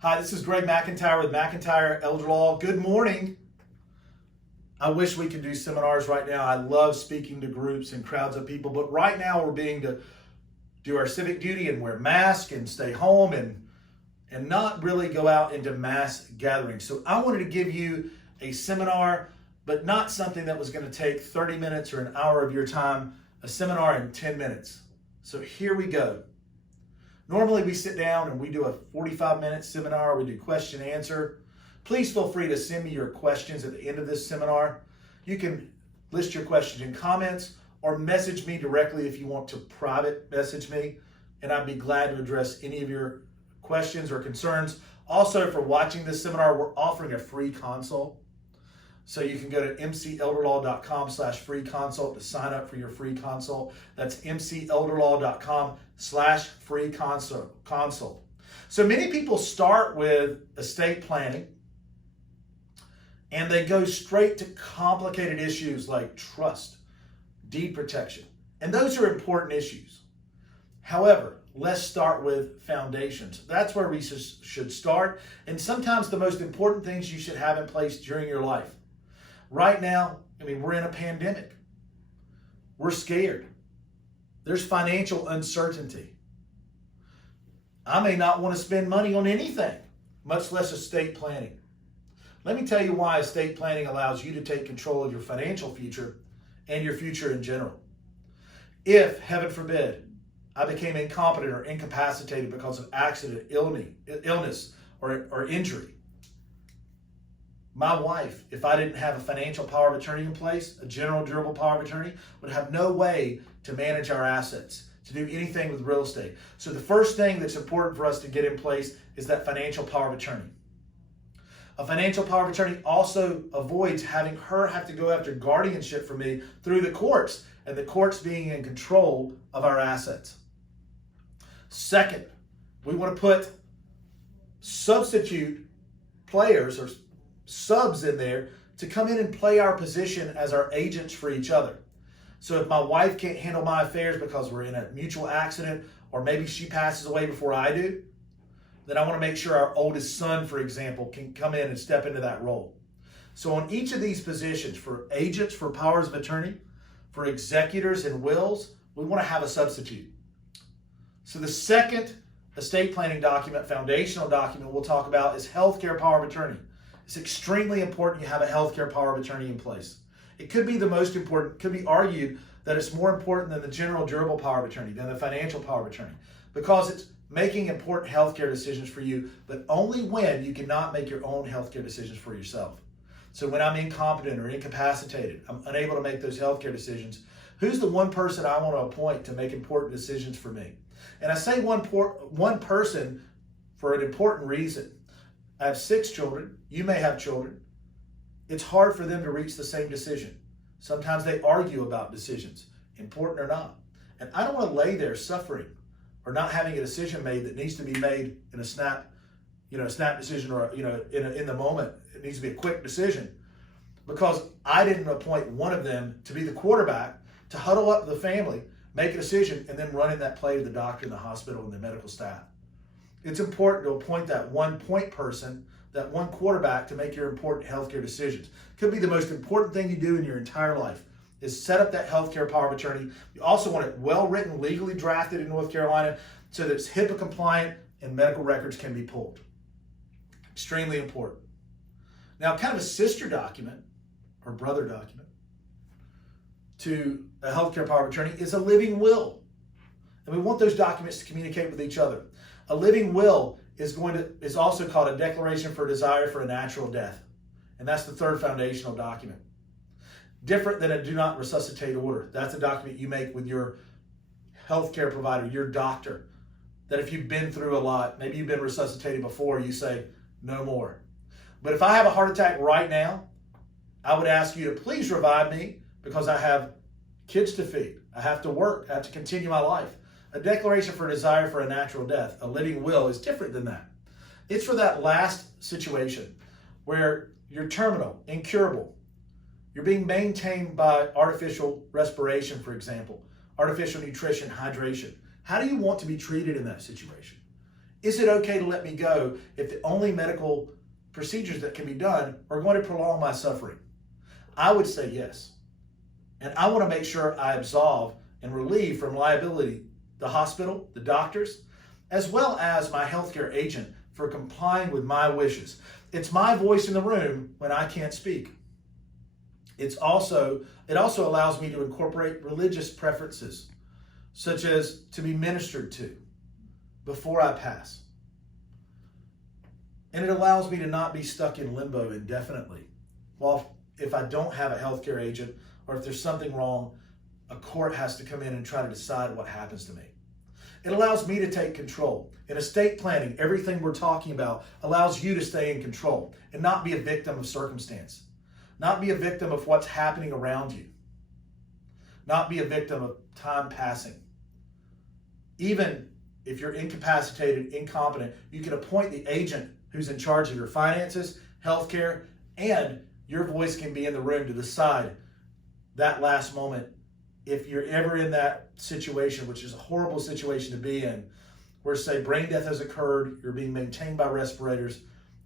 Hi, this is Greg McIntyre with McIntyre Elder Law. Good morning. I wish we could do seminars right now. I love speaking to groups and crowds of people, but right now we're being to do our civic duty and wear masks and stay home and not really go out into mass gatherings. So I wanted to give you a seminar, but not something that was going to take 30 minutes or an hour of your time, a seminar in 10 minutes. So here we go. Normally we sit down and we do a 45-minute seminar. We do question and answer. Please feel free to send me your questions at the end of this seminar. You can list your questions in comments or message me directly if you want to private message me, and I'd be glad to address any of your questions or concerns. Also, for watching this seminar, we're offering a free consult. So you can go to mcelderlaw.com/free consult to sign up for your free consult. That's mcelderlaw.com/free consult. So many people start with estate planning and they go straight to complicated issues like trust, deed protection, and those are important issues. However, let's start with foundations. That's where we should start, and sometimes the most important things you should have in place during your life. Right now, we're in a pandemic. We're scared. There's financial uncertainty. I may not want to spend money on anything, much less estate planning. Let me tell you why estate planning allows you to take control of your financial future and your future in general. If, heaven forbid, I became incompetent or incapacitated because of accident, illness, or injury, my wife, if I didn't have a financial power of attorney in place, a general durable power of attorney, would have no way to manage our assets, to do anything with real estate. So the first thing that's important for us to get in place is that financial power of attorney. A financial power of attorney also avoids having her have to go after guardianship for me through the courts, and the courts being in control of our assets. Second, we want to put substitute players or subs in there to come in and play our position as our agents for each other. So if my wife can't handle my affairs because we're in a mutual accident, or maybe she passes away before I do, then I want to make sure our oldest son, for example, can come in and step into that role. So on each of these positions, for agents for powers of attorney, for executors and wills, we want to have a substitute. So the second estate planning document, foundational document we'll talk about, is healthcare power of attorney. It's extremely important you have a healthcare power of attorney in place. It could be the most important, could be argued that it's more important than the general durable power of attorney, than the financial power of attorney, because it's making important healthcare decisions for you, but only when you cannot make your own healthcare decisions for yourself. So when I'm incompetent or incapacitated, I'm unable to make those healthcare decisions, who's the one person I want to appoint to make important decisions for me? And I say one person for an important reason. I have 6 children. You may have children. It's hard for them to reach the same decision. Sometimes they argue about decisions, important or not. And I don't want to lay there suffering or not having a decision made that needs to be made in a snap decision, or in the moment. It needs to be a quick decision because I didn't appoint one of them to be the quarterback to huddle up the family, make a decision, and then run in that play to the doctor and the hospital and the medical staff. It's important to appoint that one point person, that one quarterback to make your important healthcare decisions. Could be the most important thing you do in your entire life is set up that healthcare power of attorney. You also want it well written, legally drafted in North Carolina so that it's HIPAA compliant and medical records can be pulled. Extremely important. Now, kind of a sister document or brother document to a healthcare power of attorney is a living will. And we want those documents to communicate with each other. A living will is also called a declaration for desire for a natural death. And that's the third foundational document. Different than a do not resuscitate order. That's a document you make with your healthcare provider, your doctor, that if you've been through a lot, maybe you've been resuscitated before, you say, no more. But if I have a heart attack right now, I would ask you to please revive me because I have kids to feed. I have to work. I have to continue my life. A declaration for desire for a natural death, a living will, is different than that. It's for that last situation where you're terminal, incurable. You're being maintained by artificial respiration, for example, artificial nutrition, hydration. How do you want to be treated in that situation? Is it okay to let me go if the only medical procedures that can be done are going to prolong my suffering? I would say yes. And I want to make sure I absolve and relieve from liability the hospital, the doctors, as well as my healthcare agent for complying with my wishes. It's my voice in the room when I can't speak. It also allows me to incorporate religious preferences, such as to be ministered to before I pass. And it allows me to not be stuck in limbo indefinitely. Well, if I don't have a healthcare agent, or if there's something wrong, a court has to come in and try to decide what happens to me. It allows me to take control. In estate planning, everything we're talking about allows you to stay in control and not be a victim of circumstance, not be a victim of what's happening around you, not be a victim of time passing. Even if you're incapacitated, incompetent, you can appoint the agent who's in charge of your finances, healthcare, and your voice can be in the room to decide that last moment. If you're ever in that situation, which is a horrible situation to be in, where say brain death has occurred, you're being maintained by respirators,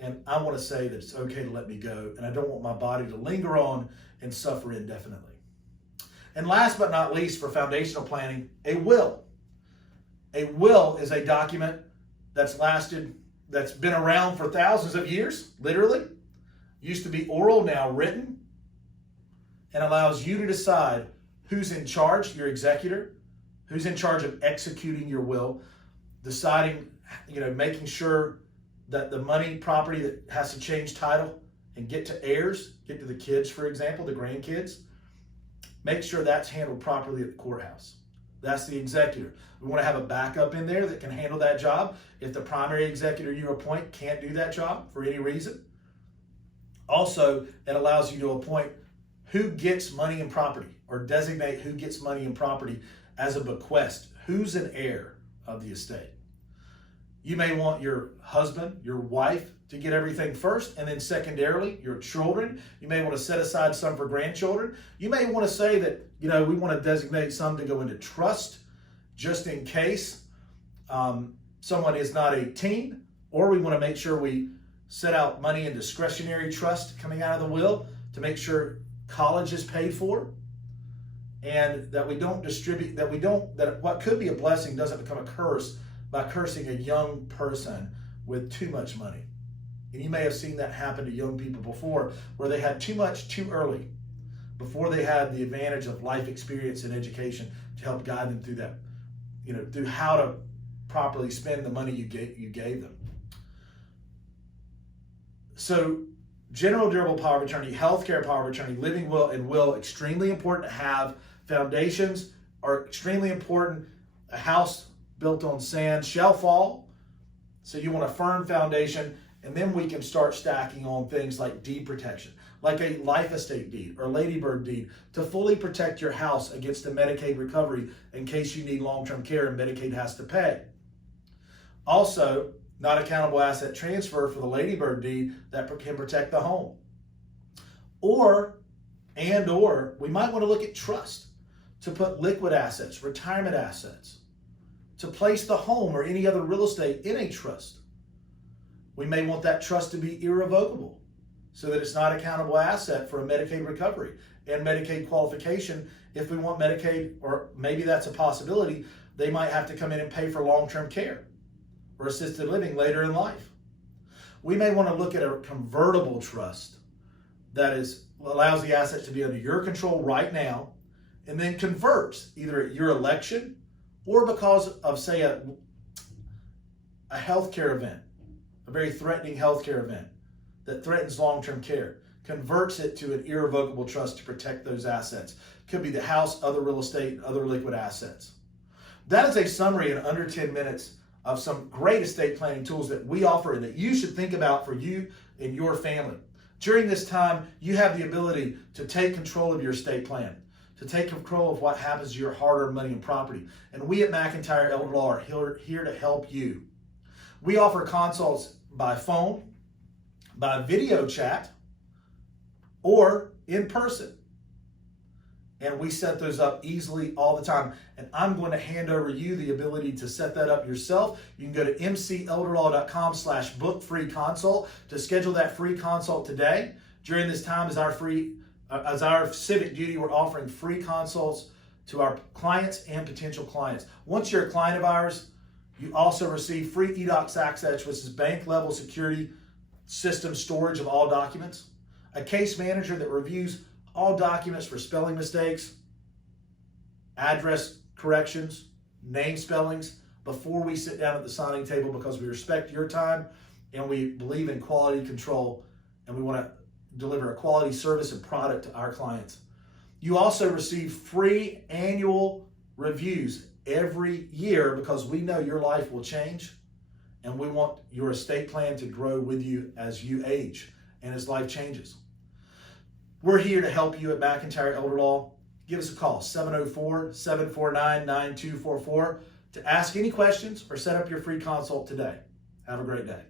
and I want to say that it's okay to let me go, and I don't want my body to linger on and suffer indefinitely. And last but not least, for foundational planning, a will. A will is a document that's been around for thousands of years, literally. Used to be oral, now written, and allows you to decide who's in charge, your executor, who's in charge of executing your will, deciding, making sure that the money, property that has to change title and get to heirs, get to the kids, for example, the grandkids, make sure that's handled properly at the courthouse. That's the executor. We want to have a backup in there that can handle that job if the primary executor you appoint can't do that job for any reason. Also, it allows you to appoint who gets money and property, or designate who gets money and property as a bequest. Who's an heir of the estate? You may want your husband, your wife to get everything first, and then secondarily, your children. You may want to set aside some for grandchildren. You may want to say that, we want to designate some to go into trust just in case someone is not 18, or we want to make sure we set out money in discretionary trust coming out of the will to make sure college is paid for, and that we don't distribute, that what could be a blessing doesn't become a curse by cursing a young person with too much money. And you may have seen that happen to young people before, where they had too much too early, before they had the advantage of life experience and education to help guide them through that, through how to properly spend the money you gave them. So general durable power of attorney, healthcare power of attorney, living will, and will, extremely important to have. Foundations are extremely important. A house built on sand shall fall. So you want a firm foundation, and then we can start stacking on things like deed protection, like a life estate deed or ladybird deed, to fully protect your house against a Medicaid recovery in case you need long-term care and Medicaid has to pay. Also, not accountable asset transfer for the ladybird deed that can protect the home. Or we might want to look at trust to put liquid assets, retirement assets, to place the home or any other real estate in a trust. We may want that trust to be irrevocable so that it's not accountable asset for a Medicaid recovery and Medicaid qualification. If we want Medicaid, or maybe that's a possibility, they might have to come in and pay for long-term care or assisted living later in life. We may want to look at a convertible trust that allows the assets to be under your control right now, and then converts either at your election or because of, say, a healthcare event, a very threatening healthcare event that threatens long-term care, converts it to an irrevocable trust to protect those assets. Could be the house, other real estate, other liquid assets. That is a summary in under 10 minutes of some great estate planning tools that we offer and that you should think about for you and your family. During this time, you have the ability to take control of your estate plan, to take control of what happens to your hard-earned money and property. And we at McIntyre Elder Law are here to help you. We offer consults by phone, by video chat, or in person. and we set those up easily all the time. And I'm going to hand over you the ability to set that up yourself. You can go to mcelderlaw.com/book free consult to schedule that free consult today. During this time as our civic duty, we're offering free consults to our clients and potential clients. Once you're a client of ours, you also receive free eDocs access, which is bank level security system storage of all documents, a case manager that reviews all documents for spelling mistakes, address corrections, name spellings before we sit down at the signing table, because we respect your time and we believe in quality control, and we want to deliver a quality service and product to our clients. You also receive free annual reviews every year, because we know your life will change and we want your estate plan to grow with you as you age and as life changes. We're here to help you at McIntyre Elder Law. Give us a call, 704-749-9244, to ask any questions or set up your free consult today. Have a great day.